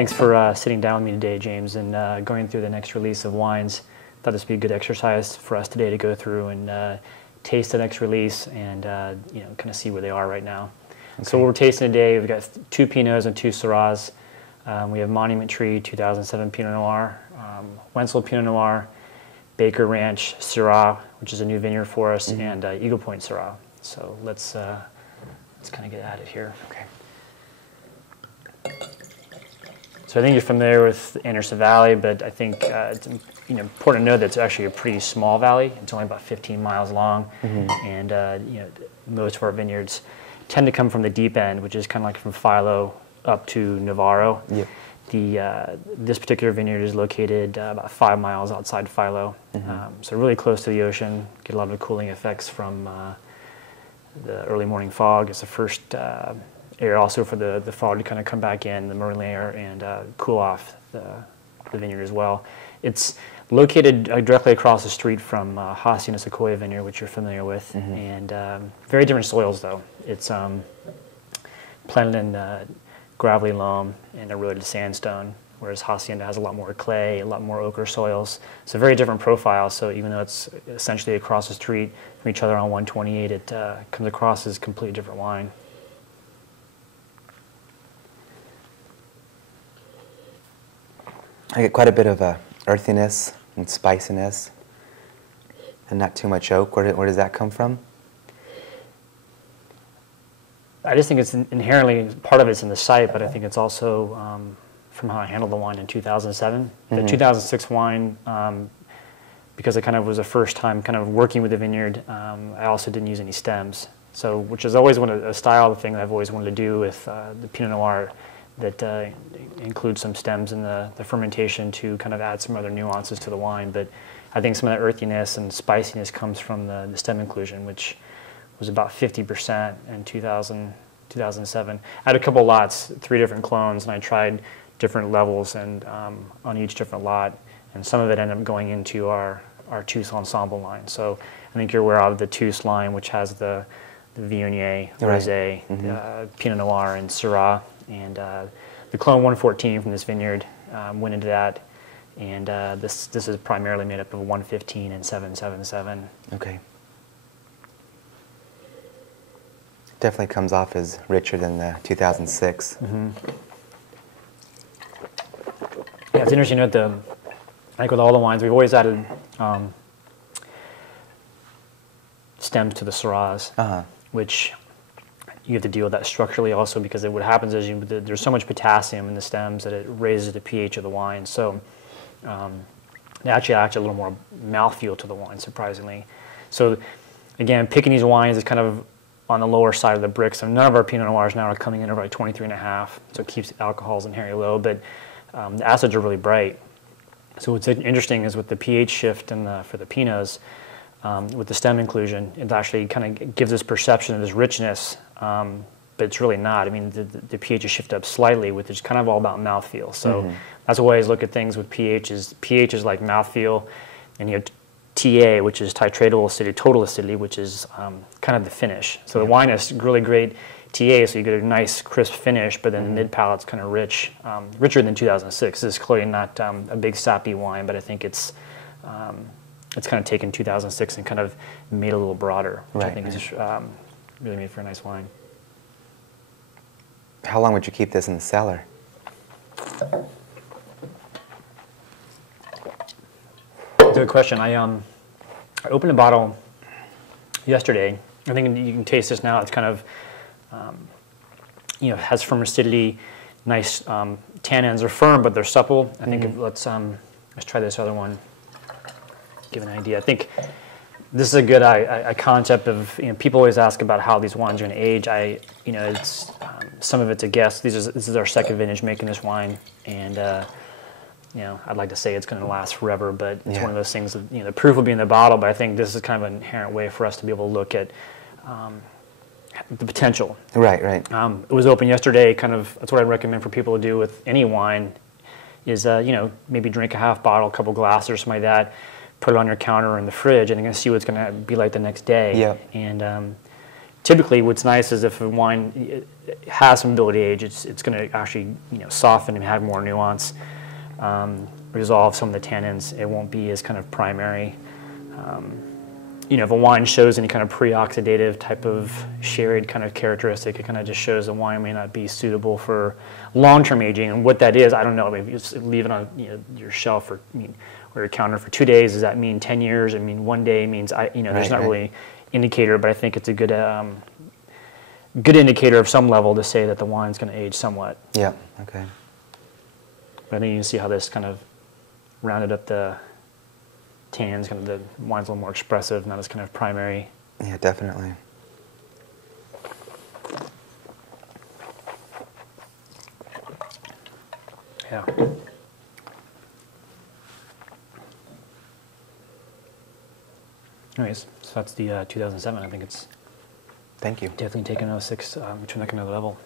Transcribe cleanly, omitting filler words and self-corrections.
Thanks for sitting down with me today, James, and going through the next release of wines. Thought this would be a good exercise for us today to go through and taste the next release and kind of see where they are right now. Okay. So what we're tasting today, we've got 2 Pinots and 2 Syrahs. We have Monument Tree 2007 Pinot Noir, Wenzel Pinot Noir, Baker Ranch Syrah, which is a new vineyard for us, and Eagle Point Syrah. So let's kind of get at it here. Okay. So I think you're familiar with Anderson Valley, but I think it's important to know that it's actually a pretty small valley. It's only about 15 miles long, and most of our vineyards tend to come from the deep end, which is kind of like from Philo up to Navarro. Yeah. This particular vineyard is located about 5 miles outside Philo, so really close to the ocean. Get a lot of the cooling effects from the early morning fog. It's the first air also for the fog to kind of come back in, the marine air, and cool off the vineyard as well. It's located directly across the street from Hacienda Sequoia Vineyard, which you're familiar with, and very different soils though. It's planted in gravelly loam and eroded sandstone, whereas Hacienda has a lot more clay, a lot more ochre soils. It's a very different profile, so even though it's essentially across the street from each other on 128, it comes across as a completely different wine. I get quite a bit of earthiness and spiciness, and not too much oak. Where does that come from? I just think it's inherently, part of it's in the site, but I think it's also from how I handled the wine in 2007. The 2006 wine, because it kind of was the first time kind of working with the vineyard, I also didn't use any stems. So, which is always a style thing that I've always wanted to do with the Pinot Noir, that includes some stems in the fermentation to kind of add some other nuances to the wine. But I think some of the earthiness and spiciness comes from the stem inclusion, which was about 50% in 2007. I had a couple lots, 3 different clones, and I tried different levels and on each different lot, and some of it ended up going into our Tousse Ensemble line. So I think you're aware of the Tousse line, which has the Viognier, Rosé, Pinot Noir, and Syrah. And the clone 114 from this vineyard went into that, and this is primarily made up of 115 and 777. Okay. Definitely comes off as richer than the 2006. Yeah, it's interesting that like with all the wines, we've always added stems to the Syrahs, which you have to deal with that structurally also, because what happens is there's so much potassium in the stems that it raises the pH of the wine. So they actually add a little more mouthfeel to the wine, surprisingly. So again, picking these wines is kind of on the lower side of the brick. So none of our Pinot Noirs now are coming in over like 23.5, so it keeps the alcohols inherently low, but the acids are really bright. So what's interesting is with the pH shift for the Pinots, with the stem inclusion, it actually kind of gives this perception of this richness, but it's really not. I mean, the pH is shifted up slightly, which is kind of all about mouthfeel. So that's the way I always look at things with pH. pH is like mouthfeel, and you have TA, which is titratable acidity, total acidity, which is kind of the finish. So the wine has really great TA, so you get a nice crisp finish, but then the mid palate's kind of rich, richer than 2006. This is clearly not a big sappy wine, but I think it's kind of taken 2006 and kind of made it a little broader, which I think is really made for a nice wine. How long would you keep this in the cellar? Good question. I opened a bottle yesterday. I think you can taste this now. It's kind of, has firm acidity, nice tannins are firm, but they're supple. I think let's try this other one. Give an idea. I think this is a good concept of, people always ask about how these wines are going to age. It's some of it's a guess. This is our second vintage making this wine, and I'd like to say it's going to last forever, but it's one of those things that, the proof will be in the bottle. But I think this is kind of an inherent way for us to be able to look at the potential. Right. It was open yesterday. Kind of that's what I'd recommend for people to do with any wine. Is maybe drink a half bottle, a couple glasses, or something like that. Put it on your counter or in the fridge, and you're going to see what it's going to be like the next day. And typically, what's nice is if a wine has some ability to age, it's going to actually soften and have more nuance, resolve some of the tannins. It won't be as kind of primary. If a wine shows any kind of pre-oxidative type of sherried kind of characteristic, it kind of just shows the wine may not be suitable for long-term aging. And what that is, I don't know. Maybe you just leave it on your shelf or your counter for 2 days. Does that mean 10 years? I mean, 1 day means there's not really indicator, but I think it's a good good indicator of some level to say that the wine's going to age somewhat. Yeah. Okay. But I think you can see how this kind of rounded up the tans, kind of the wine's a little more expressive, not as kind of primary. Yeah, definitely. Yeah. Anyways, so that's the 2007. I think it's Thank you. definitely taken 06 to another level.